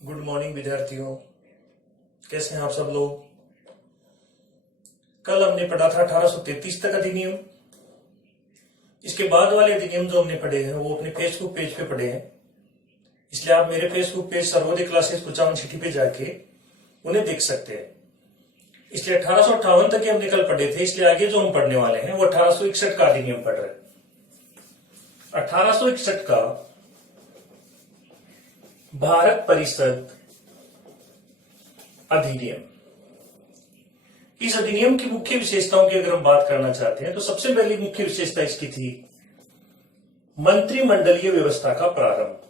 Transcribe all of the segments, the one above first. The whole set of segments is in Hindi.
गुड मॉर्निंग विद्यार्थियों, कैसे हैं आप सब लोग। कल हमने पढ़ा था 1833 तक अधिनियम। इसके बाद वाले अधिनियम जो हमने पढ़े हैं वो अपने फेसबुक पेज पे पढ़े हैं, इसलिए आप मेरे फेसबुक पेज सर्वोदय क्लासेस 55 पे जाके उन्हें देख सकते हैं। इसलिए 1858 तक हमने कल पढ़े थे, इसलिए आगे जो हम पढ़ने वाले हैं वो 1861 का अधिनियम पढ़ रहे हैं। 1861 का भारत परिषद अधिनियम। इस अधिनियम की मुख्य विशेषताओं की अगर हम बात करना चाहते हैं तो सबसे पहली मुख्य विशेषता इसकी थी मंत्रिमंडलीय व्यवस्था का प्रारंभ,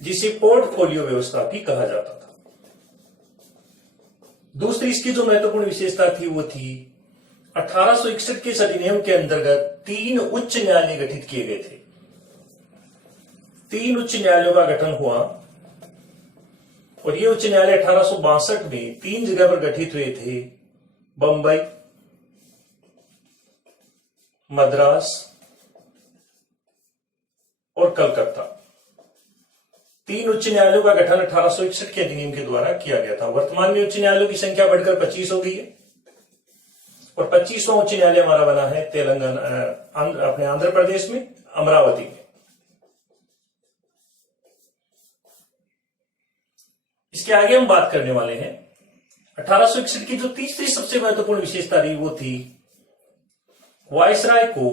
जिसे पोर्टफोलियो व्यवस्था भी कहा जाता था। दूसरी इसकी जो महत्वपूर्ण विशेषता थी वो थी 1861 के इस अधिनियम के अंतर्गत 3 उच्च न्यायालय गठित किए गए थे। 3 उच्च न्यायालयों का गठन हुआ और ये उच्च न्यायालय 1862 में 3 जगह पर गठित हुए थे, बंबई, मद्रास और कलकत्ता। 3 उच्च न्यायालयों का गठन 1861 के अधिनियम के द्वारा किया गया था। वर्तमान में उच्च न्यायालयों की संख्या बढ़कर 25 हो गई है और 25वां उच्च न्यायालय हमारा बना है तेलंगाना, अपने आंध्र प्रदेश में, अमरावती में। इसके आगे हम बात करने वाले हैं 1861 की जो तीसरी सबसे महत्वपूर्ण विशेषता रही वो थी वायसराय को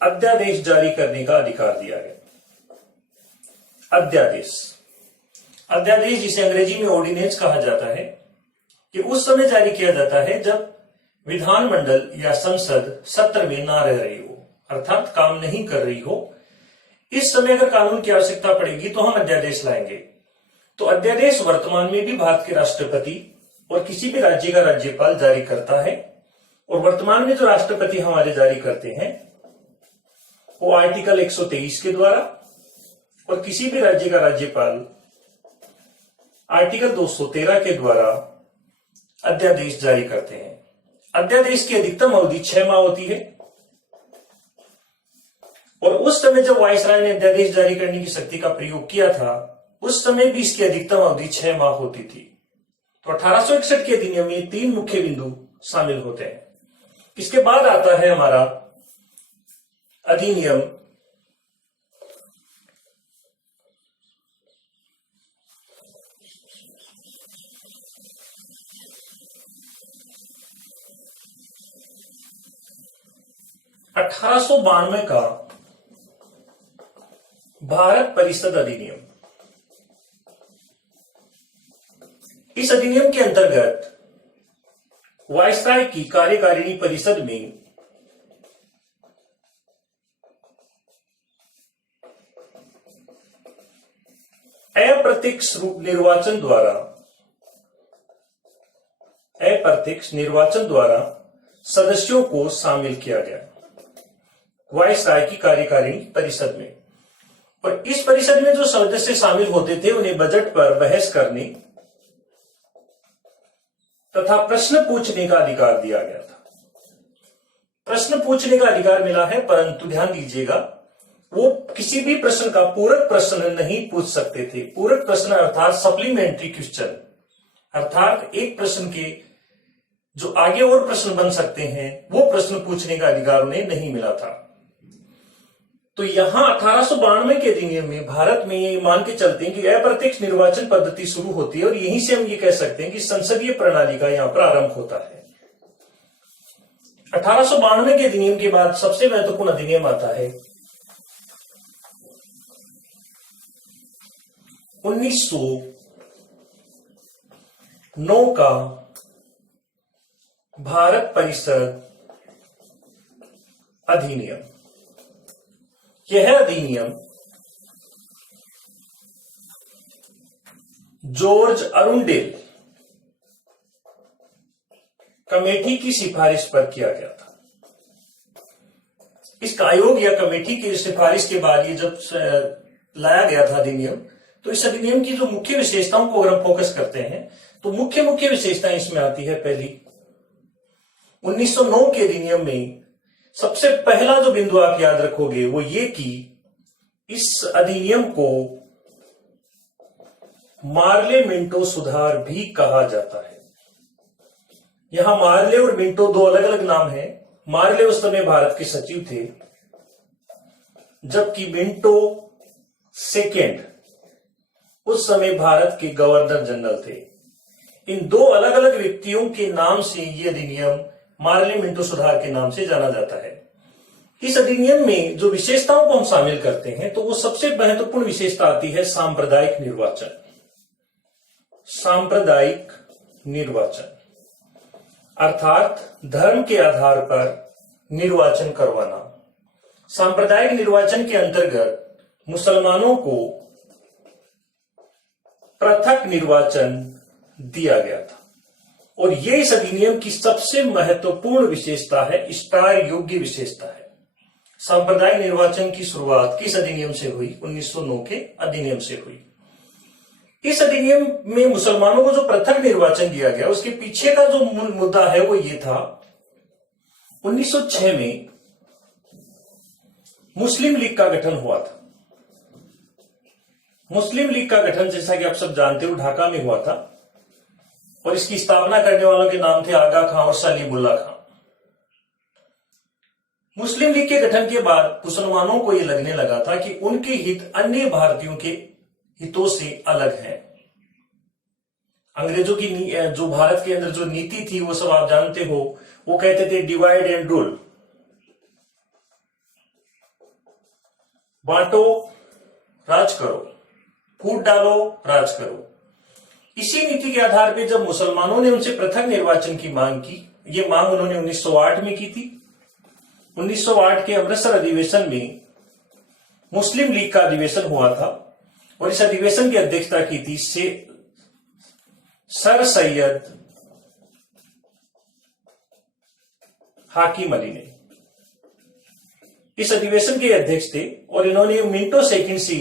अध्यादेश जारी करने का अधिकार दिया गया। अध्यादेश जिसे अंग्रेजी में ऑर्डिनेंस कहा जाता है, कि उस समय जारी किया जाता है जब विधानमंडल या संसद सत्र में ना रह रही हो, अर्थात काम नहीं कर रही हो। इस समय अगर कानून की आवश्यकता पड़ेगी तो हम अध्यादेश लाएंगे। तो अध्यादेश वर्तमान में भी भारत के राष्ट्रपति और किसी भी राज्य का राज्यपाल जारी करता है, और वर्तमान में जो राष्ट्रपति हमारे जारी करते हैं वो आर्टिकल 123 के द्वारा, और किसी भी राज्य का राज्यपाल आर्टिकल 213 के द्वारा अध्यादेश जारी करते हैं। अध्यादेश की अधिकतम अवधि 6 माह होती है, और उस समय जब वायसराय ने अध्यादेश जारी करने की शक्ति का प्रयोग किया था, उस समय भी इसकी अधिकतम अवधि 6 माह होती थी। तो 1861 के अधिनियम में 3 मुख्य बिंदु शामिल होते हैं। इसके बाद आता है हमारा अधिनियम (1892) का भारत परिषद अधिनियम। इस अधिनियम के अंतर्गत वायसराय की कार्यकारिणी परिषद में अप्रत्यक्ष निर्वाचन द्वारा सदस्यों को शामिल किया गया वायसराय की कार्यकारिणी परिषद में। और इस परिषद में जो सदस्य शामिल होते थे उन्हें बजट पर बहस करने तथा प्रश्न पूछने का अधिकार दिया गया था। प्रश्न पूछने का अधिकार मिला है, परंतु ध्यान दीजिएगा, वो किसी भी प्रश्न का पूरक प्रश्न नहीं पूछ सकते थे। पूरक प्रश्न अर्थात सप्लीमेंट्री क्वेश्चन, अर्थात एक प्रश्न के जो आगे और प्रश्न बन सकते हैं वो प्रश्न पूछने का अधिकार उन्हें नहीं मिला था। तो यहां 1892 के अधिनियम में भारत में ये मान के चलते हैं कि अप्रत्यक्ष निर्वाचन पद्धति शुरू होती है, और यहीं से हम ये कह सकते हैं कि संसदीय प्रणाली का यहां प्रारंभ होता है। 1892 के अधिनियम के बाद सबसे महत्वपूर्ण अधिनियम आता है 1909 का भारत परिषद अधिनियम। यह अधिनियम जॉर्ज अरुंडेल कमेटी की सिफारिश पर किया गया था। इस आयोग या कमेटी की सिफारिश के बाद ये जब लाया गया था अधिनियम, तो इस अधिनियम की जो मुख्य विशेषताओं को अगर हम फोकस करते हैं तो मुख्य विशेषताएं इसमें आती है। पहली, 1909 के अधिनियम में सबसे पहला जो बिंदु आप याद रखोगे वो ये कि इस अधिनियम को मार्ले मिंटो सुधार भी कहा जाता है। यहां मार्ले और मिंटो दो अलग अलग नाम हैं। मार्ले उस समय भारत के सचिव थे, जबकि मिंटो सेकेंड उस समय भारत के गवर्नर जनरल थे। इन दो अलग अलग व्यक्तियों के नाम से यह अधिनियम मार्ले मिंटो सुधार के नाम से जाना जाता है। इस अधिनियम में जो विशेषताओं को हम शामिल करते हैं तो वो सबसे महत्वपूर्ण विशेषता आती है सांप्रदायिक निर्वाचन। सांप्रदायिक निर्वाचन अर्थात धर्म के आधार पर निर्वाचन करवाना। सांप्रदायिक निर्वाचन के अंतर्गत मुसलमानों को पृथक निर्वाचन दिया गया था और यह इस अधिनियम की सबसे महत्वपूर्ण विशेषता है, स्टार योग्य विशेषता है। सांप्रदायिक निर्वाचन की शुरुआत किस अधिनियम से हुई? 1909 के अधिनियम से हुई। इस अधिनियम में मुसलमानों को जो पृथक निर्वाचन दिया गया उसके पीछे का जो मूल मुद्दा है वो ये था, 1906 में मुस्लिम लीग का गठन हुआ था। मुस्लिम लीग का गठन जैसा कि आप सब जानते हो ढाका में हुआ था और इसकी स्थापना करने वालों के नाम थे आगा खां और सलीमुल्लाह खां। मुस्लिम लीग के गठन के बाद मुसलमानों को यह लगने लगा था कि उनके हित अन्य भारतीयों के हितों से अलग है। अंग्रेजों की जो भारत के अंदर जो नीति थी वो सब आप जानते हो, वो कहते थे डिवाइड एंड रूल, बांटो राज करो, फूट डालो राज करो। इसी नीति के आधार पर जब मुसलमानों ने उनसे पृथक निर्वाचन की मांग की, ये मांग उन्होंने 1908 में की थी। 1908 के अमृतसर अधिवेशन में मुस्लिम लीग का अधिवेशन हुआ था और इस अधिवेशन की अध्यक्षता की थी सर सैयद हाकिम अली ने। इस अधिवेशन के अध्यक्ष थे और इन्होंने मिंटो सेकंड से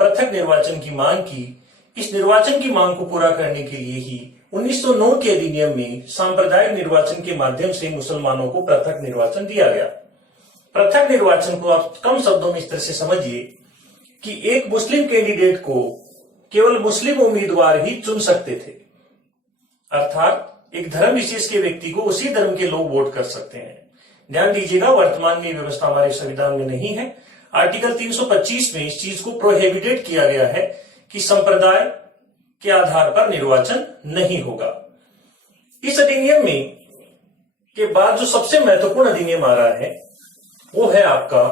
पृथक निर्वाचन की मांग की। इस निर्वाचन की मांग को पूरा करने के लिए ही 1909 के अधिनियम में सांप्रदायिक निर्वाचन के माध्यम से मुसलमानों को पृथक निर्वाचन दिया गया। पृथक निर्वाचन को आप कम शब्दों में इस तरह से समझिए कि एक मुस्लिम कैंडिडेट को केवल मुस्लिम उम्मीदवार ही चुन सकते थे, अर्थात एक धर्म विशेष के व्यक्ति को उसी धर्म के लोग वोट कर सकते हैं। ध्यान दीजिएगा, वर्तमान में व्यवस्था हमारे संविधान में नहीं है। आर्टिकल 325 में इस चीज को प्रोहिबिटेड किया गया है कि संप्रदाय के आधार पर निर्वाचन नहीं होगा। इस अधिनियम में के बाद जो सबसे महत्वपूर्ण अधिनियम आ रहा है वो है आपका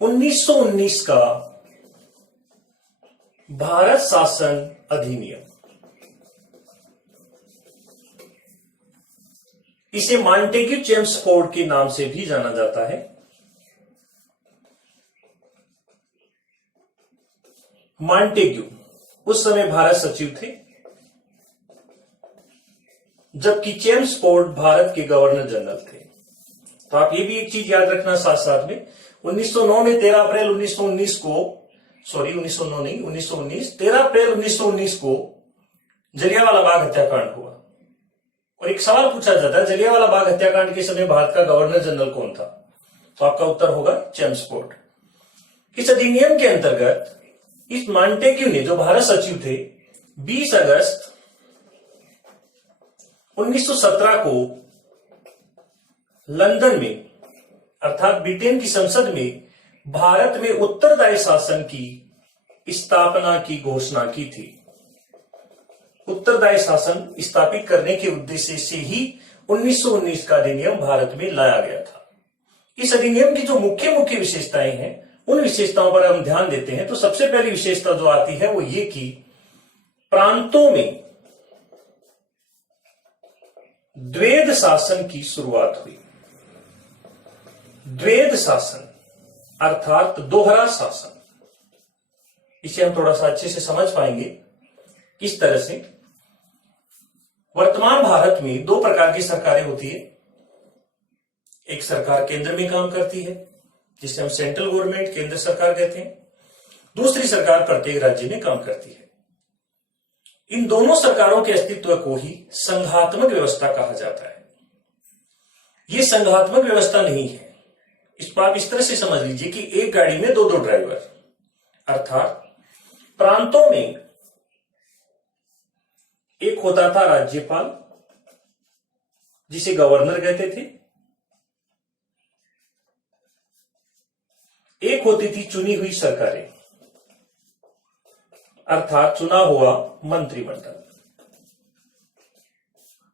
1919 का भारत शासन अधिनियम। इसे मॉन्टेग्यू चेम्सफोर्ड के नाम से भी जाना जाता है। मॉन्टेग्यू उस समय भारत सचिव थे, जबकि चेम्सफोर्ड भारत के गवर्नर जनरल थे। तो आप ये भी एक चीज याद रखना साथ साथ में, 1909 में 13 अप्रैल 1919 को, सॉरी 1909 नहीं 1919, 13 अप्रैल 1919 को जलियांवाला बाग हत्याकांड हुआ। और एक सवाल पूछा जाता है, जलियांवाला बाग हत्याकांड के समय भारत का गवर्नर जनरल कौन था? तो आपका उत्तर होगा चेम्सफोर्ड। इस अधिनियम के अंतर्गत इस मॉन्टेग्यू ने, जो भारत सचिव थे, 20 अगस्त 1917 को लंदन में अर्थात ब्रिटेन की संसद में भारत में उत्तरदायी शासन की स्थापना की घोषणा की थी। उत्तरदायी शासन स्थापित करने के उद्देश्य से ही 1919 का अधिनियम भारत में लाया गया था। इस अधिनियम की जो मुख्य मुख्य विशेषताएं हैं उन विशेषताओं पर हम ध्यान देते हैं। तो सबसे पहली विशेषता जो आती है वो ये कि प्रांतों में द्वैध शासन की शुरुआत हुई। द्वैध शासन अर्थात दोहरा शासन, इसे हम थोड़ा सा अच्छे से समझ पाएंगे। किस तरह से? वर्तमान भारत में दो प्रकार की सरकारें होती है। एक सरकार केंद्र में काम करती है जिसे हम सेंट्रल गवर्नमेंट, केंद्र सरकार कहते हैं। दूसरी सरकार प्रत्येक राज्य में काम करती है। इन दोनों सरकारों के अस्तित्व को ही संघात्मक व्यवस्था कहा जाता है। ये संघात्मक व्यवस्था नहीं है। इसको आप इस तरह से समझ लीजिए कि एक गाड़ी में दो दो ड्राइवर, अर्थात प्रांतों में एक होता था राज्यपाल जिसे गवर्नर कहते थे, एक होती थी चुनी हुई सरकारें अर्थात चुना हुआ मंत्रिमंडल।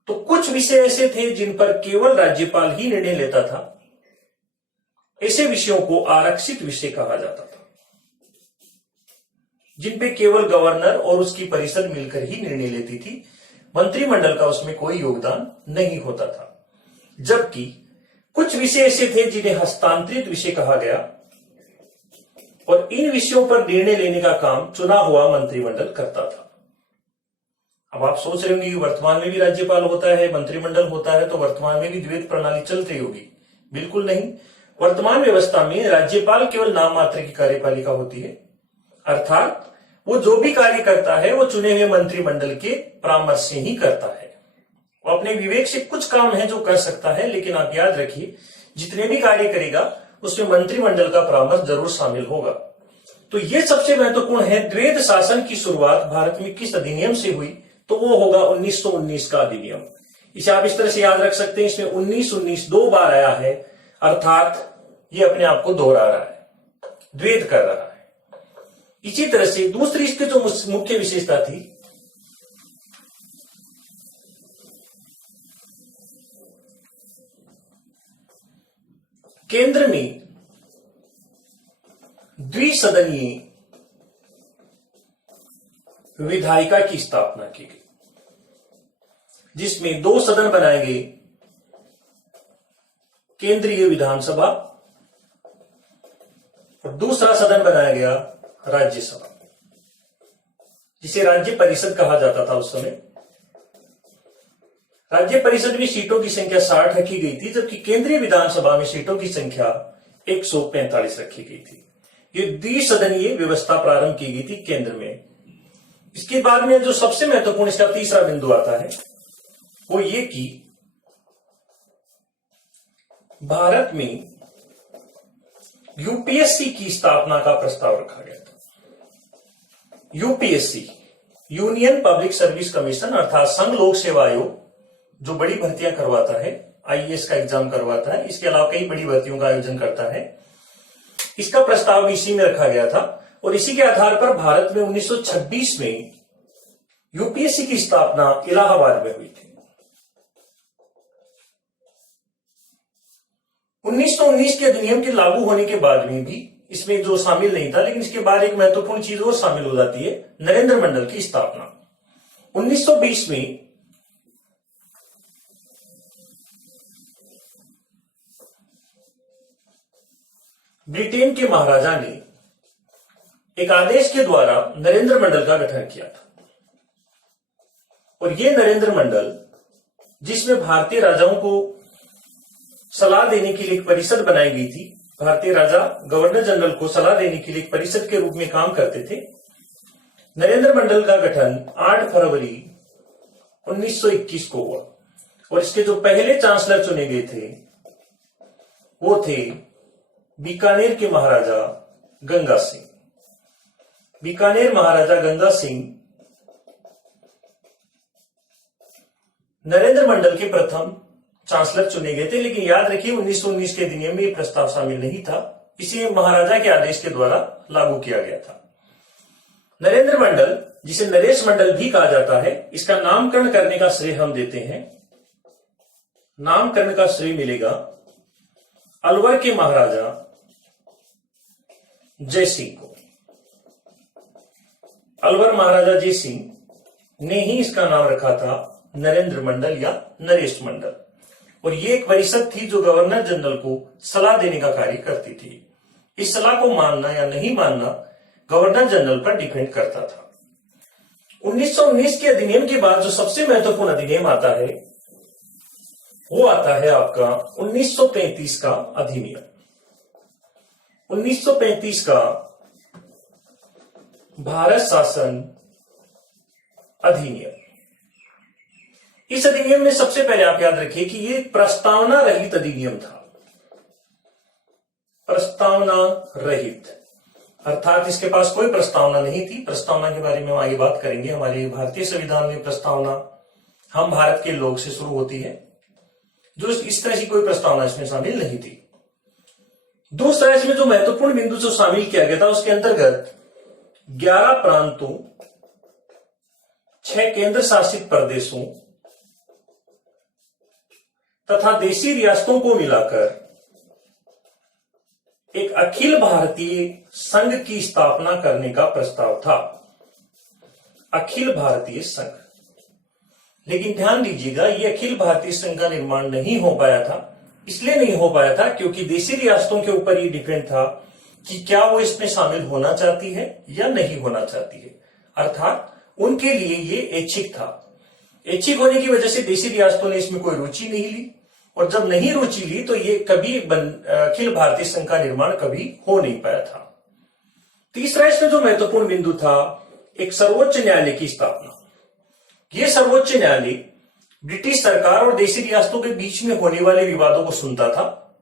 तो कुछ विषय ऐसे थे जिन पर केवल राज्यपाल ही निर्णय लेता था। ऐसे विषयों को आरक्षित विषय कहा जाता था, जिन पे केवल गवर्नर और उसकी परिषद मिलकर ही निर्णय लेती थी, मंत्रिमंडल का उसमें कोई योगदान नहीं होता था। जबकि कुछ विषय ऐसे थे जिन्हें हस्तांतरित विषय कहा गया और इन विषयों पर निर्णय लेने का काम चुना हुआ मंत्रिमंडल करता था। अब आप सोच रहे होंगे कि वर्तमान में भी राज्यपाल होता है, मंत्रिमंडल होता है, तो वर्तमान में भी द्वैत प्रणाली चल रही होगी। बिल्कुल नहीं। वर्तमान व्यवस्था में राज्यपाल केवल नाम मात्र की कार्यपालिका होती है, अर्थात वो जो भी कार्य करता है वो चुने हुए मंत्रिमंडल के परामर्श से ही करता है। वो अपने विवेक से कुछ काम है जो कर सकता है, लेकिन आप याद रखिए जितने भी कार्य करेगा उसमें मंत्रिमंडल का परामर्श जरूर शामिल होगा। तो ये सबसे महत्वपूर्ण है। द्वैत शासन की शुरुआत भारत में किस अधिनियम से हुई? तो वो होगा 1919 का अधिनियम। इसे आप इस तरह से याद रख सकते हैं, इसमें 1919 दो बार आया है, अर्थात ये अपने आप को दोहरा रहा है, द्वैत कर रहा है। इसी तरह से दूसरी इसकी जो मुख्य विशेषता थी, केंद्र में द्विसदनीय विधायिका की स्थापना की गई, जिसमें दो सदन बनाए गए, केंद्रीय विधानसभा और दूसरा सदन बनाया गया राज्यसभा, जिसे राज्य परिषद कहा जाता था उस समय। राज्य परिषद में सीटों की संख्या 60 रखी गई थी, जबकि केंद्रीय विधानसभा में सीटों की संख्या 145 रखी गई थी। ये द्विसदनीय व्यवस्था प्रारंभ की गई थी केंद्र में। इसके बाद में जो सबसे महत्वपूर्ण इसका तीसरा बिंदु आता है वो ये कि भारत में यूपीएससी की स्थापना का प्रस्ताव रखा गया था। UPSC, union public service commission, अर्थात संघ लोक सेवा आयोग, जो बड़ी भर्तियां करवाता है, आईएएस का एग्जाम करवाता है, इसके अलावा कई बड़ी भर्तियों का आयोजन करता है। इसका प्रस्ताव इसी में रखा गया था और इसी के आधार पर भारत में 1926 में यूपीएससी की स्थापना इलाहाबाद में हुई थी। 1919 के अधिनियम के लागू होने के बाद में भी इसमें जो शामिल नहीं था, लेकिन इसके बाद एक महत्वपूर्ण चीज और शामिल हो जाती है, नरेंद्र मंडल की स्थापना। 1920 में ब्रिटेन के महाराजा ने एक आदेश के द्वारा नरेंद्र मंडल का गठन किया था और यह नरेंद्र मंडल, जिसमें भारतीय राजाओं को सलाह देने के लिए एक परिषद बनाई गई थी, भारतीय राजा गवर्नर जनरल को सलाह देने के लिए एक परिषद के रूप में काम करते थे। नरेंद्र मंडल का गठन 8 फरवरी 1921 को हुआ और इसके जो पहले चांसलर चुने गए थे वो थे बीकानेर के महाराजा गंगा सिंह। बीकानेर महाराजा गंगा सिंह नरेंद्र मंडल के प्रथम चांसलर चुने गए थे, लेकिन याद रखिए 1919 के अधिनियम में प्रस्ताव शामिल नहीं था, इसे महाराजा के आदेश के द्वारा लागू किया गया था। नरेंद्र मंडल, जिसे नरेश मंडल भी कहा जाता है, इसका नामकरण करने का श्रेय हम देते हैं। नामकरण का श्रेय मिलेगा अलवर के महाराजा जय सिंह को। अलवर महाराजा जय सिंह ने ही इसका नाम रखा था नरेंद्र मंडल या नरेश मंडल, और ये एक परिषद थी जो गवर्नर जनरल को सलाह देने का कार्य करती थी। इस सलाह को मानना या नहीं मानना गवर्नर जनरल पर डिपेंड करता था। 1919 के अधिनियम के बाद जो सबसे महत्वपूर्ण अधिनियम आता है वो आता है आपका 1935 का अधिनियम। 1935 का भारत शासन अधिनियम। इस अधिनियम में सबसे पहले आप याद रखिए कि ये प्रस्तावना रहित अधिनियम था। प्रस्तावना रहित अर्थात इसके पास कोई प्रस्तावना नहीं थी। प्रस्तावना के बारे में हम आगे बात करेंगे। हमारे भारतीय संविधान में प्रस्तावना हम भारत के लोग से शुरू होती है, जो इस तरह की कोई प्रस्तावना इसमें शामिल नहीं थी। दूसरा, इसमें जो महत्वपूर्ण बिंदु जो शामिल किया गया था उसके अंतर्गत 11 प्रांतों, 6 केंद्र शासित प्रदेशों तथा देशी रियासतों को मिलाकर एक अखिल भारतीय संघ की स्थापना करने का प्रस्ताव था। अखिल भारतीय संघ, लेकिन ध्यान दीजिएगा ये अखिल भारतीय संघ का निर्माण नहीं हो पाया था। इसलिए नहीं हो पाया था क्योंकि देशी रियासतों के ऊपर ये डिपेंड था कि क्या वो इसमें शामिल होना चाहती है या नहीं होना चाहती है। अर्थात उनके लिए ये ऐच्छिक था। ऐच्छिक होने की वजह से देशी रियासतों ने इसमें कोई रुचि नहीं ली, और जब नहीं रुचि ली तो ये कभी अखिल भारतीय संघ का निर्माण कभी हो नहीं पाया था। तीसरा, इसमें जो महत्वपूर्ण बिंदु था, एक सर्वोच्च न्यायालय की स्थापना। यह सर्वोच्च न्यायालय ब्रिटिश सरकार और देशी रियासतों के बीच में होने वाले विवादों को सुनता था,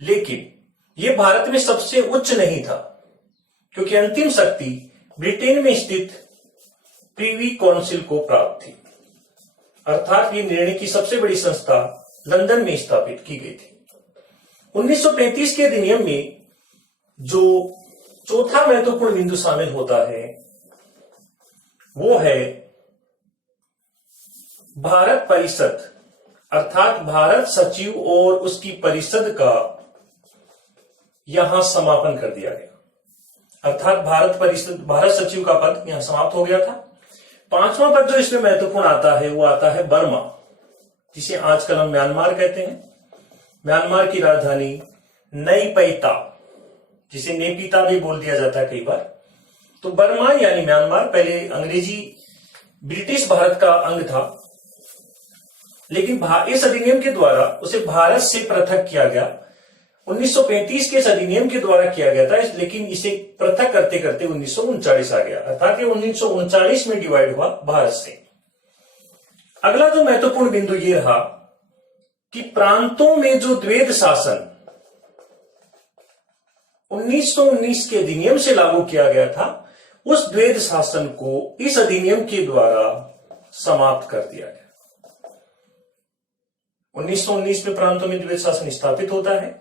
लेकिन यह भारत में सबसे उच्च नहीं था क्योंकि अंतिम शक्ति ब्रिटेन में स्थित प्रीवी काउंसिल को प्राप्त थी। अर्थात ये निर्णय की सबसे बड़ी संस्था लंदन में स्थापित की गई थी। 1935 के अधिनियम में जो चौथा महत्वपूर्ण बिंदु शामिल होता है वो है भारत परिषद, अर्थात भारत सचिव और उसकी परिषद का यहां समापन कर दिया गया। अर्थात भारत सचिव का पद यहां समाप्त हो गया था। पांचवा पद जो इसमें महत्वपूर्ण आता है वो आता है बर्मा, जिसे आजकल हम म्यांमार कहते हैं। म्यांमार की राजधानी नई पैता, जिसे नेपीता भी बोल दिया जाता है कई बार। तो बर्मा यानी म्यांमार पहले अंग्रेजी ब्रिटिश भारत का अंग था, लेकिन इस अधिनियम के द्वारा उसे भारत से पृथक किया गया। 1935 के इस अधिनियम के द्वारा किया गया था, लेकिन इसे पृथक करते करते 1939 आ गया। अर्थात ये 1939 में डिवाइड हुआ भारत से। अगला जो महत्वपूर्ण बिंदु ये रहा कि प्रांतों में जो द्वैध शासन 1919 के अधिनियम से लागू किया गया था, उस द्वैध शासन को इस अधिनियम के द्वारा समाप्त कर दिया गया। 1919 में प्रांतों में द्वैध शासन स्थापित होता है,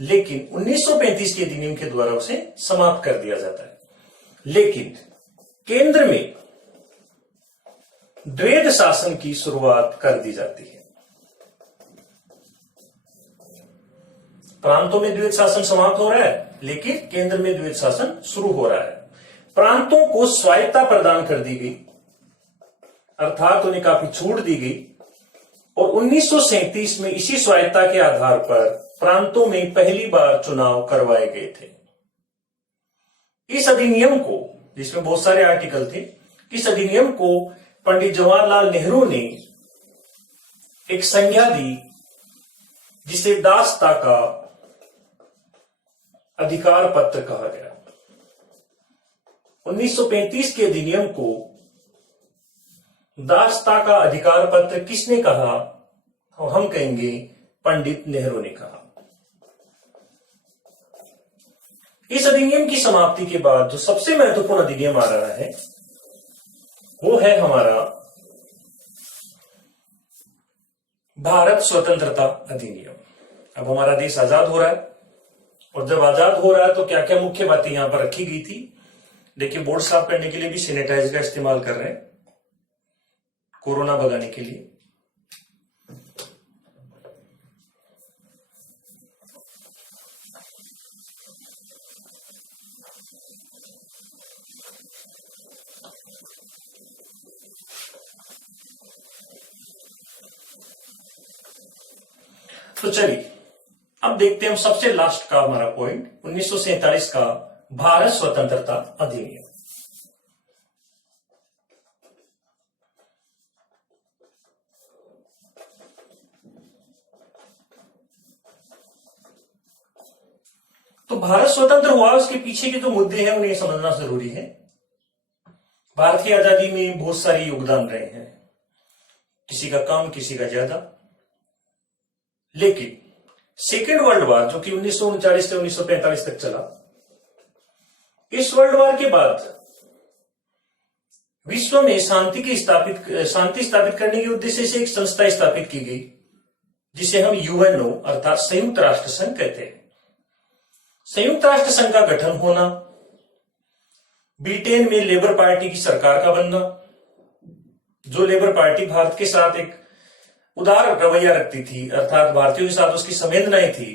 लेकिन 1935 के अधिनियम के द्वारा उसे समाप्त कर दिया जाता है। लेकिन केंद्र में द्वैध शासन की शुरुआत कर दी जाती है। प्रांतों में द्वैध शासन समाप्त हो रहा है, लेकिन केंद्र में द्वैध शासन शुरू हो रहा है। प्रांतों को स्वायत्तता प्रदान कर दी गई, अर्थात उन्हें काफी छूट दी गई, और 1937 में इसी स्वायत्तता के आधार पर प्रांतों में पहली बार चुनाव करवाए गए थे। इस अधिनियम को, जिसमें बहुत सारे आर्टिकल थे, इस अधिनियम को पंडित जवाहरलाल नेहरू ने एक संज्ञा दी जिसे दासता का अधिकार पत्र कहा गया। 1935 के अधिनियम को दासता का अधिकार पत्र किसने कहा? तो हम कहेंगे पंडित नेहरू ने कहा। इस अधिनियम की समाप्ति के बाद जो सबसे महत्वपूर्ण अधिनियम आ रहा है वो है हमारा भारत स्वतंत्रता अधिनियम। अब हमारा देश आजाद हो रहा है, और जब आजाद हो रहा है तो क्या क्या मुख्य बातें यहां पर रखी गई थी। देखिए, बोर्ड साफ करने के लिए भी सैनिटाइजर का इस्तेमाल कर रहे हैं, कोरोना भगाने के लिए। तो चलिए अब देखते हैं हम सबसे लास्ट का हमारा पॉइंट 1947 का भारत स्वतंत्रता अधिनियम। तो भारत स्वतंत्र हुआ, उसके पीछे के जो मुद्दे हैं उन्हें समझना जरूरी है। भारत की आजादी में बहुत सारे योगदान रहे हैं। किसी का कम, किसी का ज्यादा। लेकिन सेकेंड वर्ल्ड वॉर जो कि 1939 से 1945 तक चला, इस वर्ल्ड वॉर के बाद विश्व में शांति स्थापित करने के उद्देश्य से एक संस्था स्थापित की गई, जिसे हम यूएनओ अर्थात संयुक्त राष्ट्र संघ कहते हैं। संयुक्त राष्ट्र संघ का गठन होना, ब्रिटेन में लेबर पार्टी की सरकार का बनना, जो लेबर पार्टी भारत के साथ एक उदार रवैया रखती थी, अर्थात भारतीयों के साथ उसकी संवेदनाएं थी।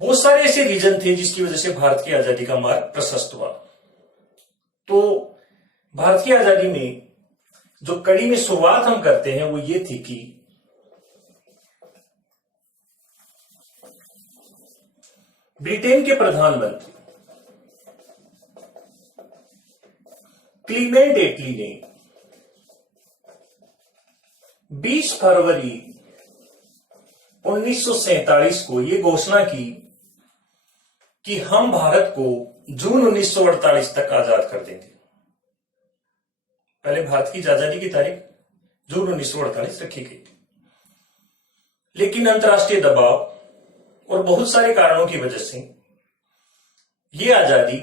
बहुत सारे ऐसे रीजन थे जिसकी वजह से भारत की आजादी का मार्ग प्रशस्त हुआ। तो भारत की आजादी में जो कड़ी में शुरुआत हम करते हैं वो ये थी कि ब्रिटेन के प्रधानमंत्री क्लीमेंट एटली ने 20 फरवरी 1947 को यह घोषणा की कि हम भारत को जून 1948 तक आजाद कर देंगे। पहले भारत की आजादी की तारीख जून 1948 रखी गई थी, लेकिन अंतर्राष्ट्रीय दबाव और बहुत सारे कारणों की वजह से यह आजादी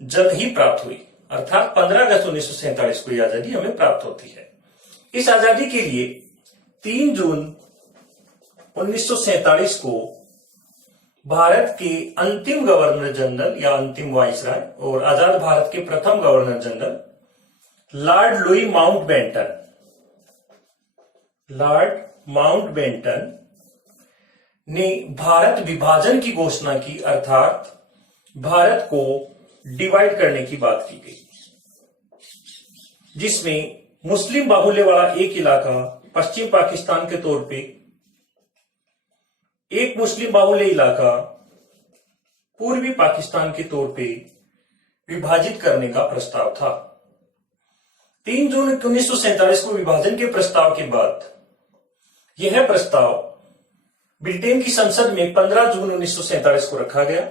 जल्द ही प्राप्त हुई, अर्थात 15 अगस्त 1947 को यह आजादी हमें प्राप्त होती है। इस आजादी के लिए 3 जून 1947 को भारत के अंतिम गवर्नर जनरल या अंतिम वाइसराय और आजाद भारत के प्रथम governor general Lord Louis Mountbatten ने भारत विभाजन की घोषणा की, अर्थात भारत को डिवाइड करने की बात की गई, जिसमें मुस्लिम बाहुल्य वाला एक इलाका पश्चिम पाकिस्तान के तौर पे, एक मुस्लिम बाहुल्य इलाका पूर्वी पाकिस्तान के तौर पे विभाजित करने का प्रस्ताव था। 3 जून 1947 को विभाजन के प्रस्ताव के बाद यह प्रस्ताव ब्रिटेन की संसद में 15 जून 1947 को रखा गया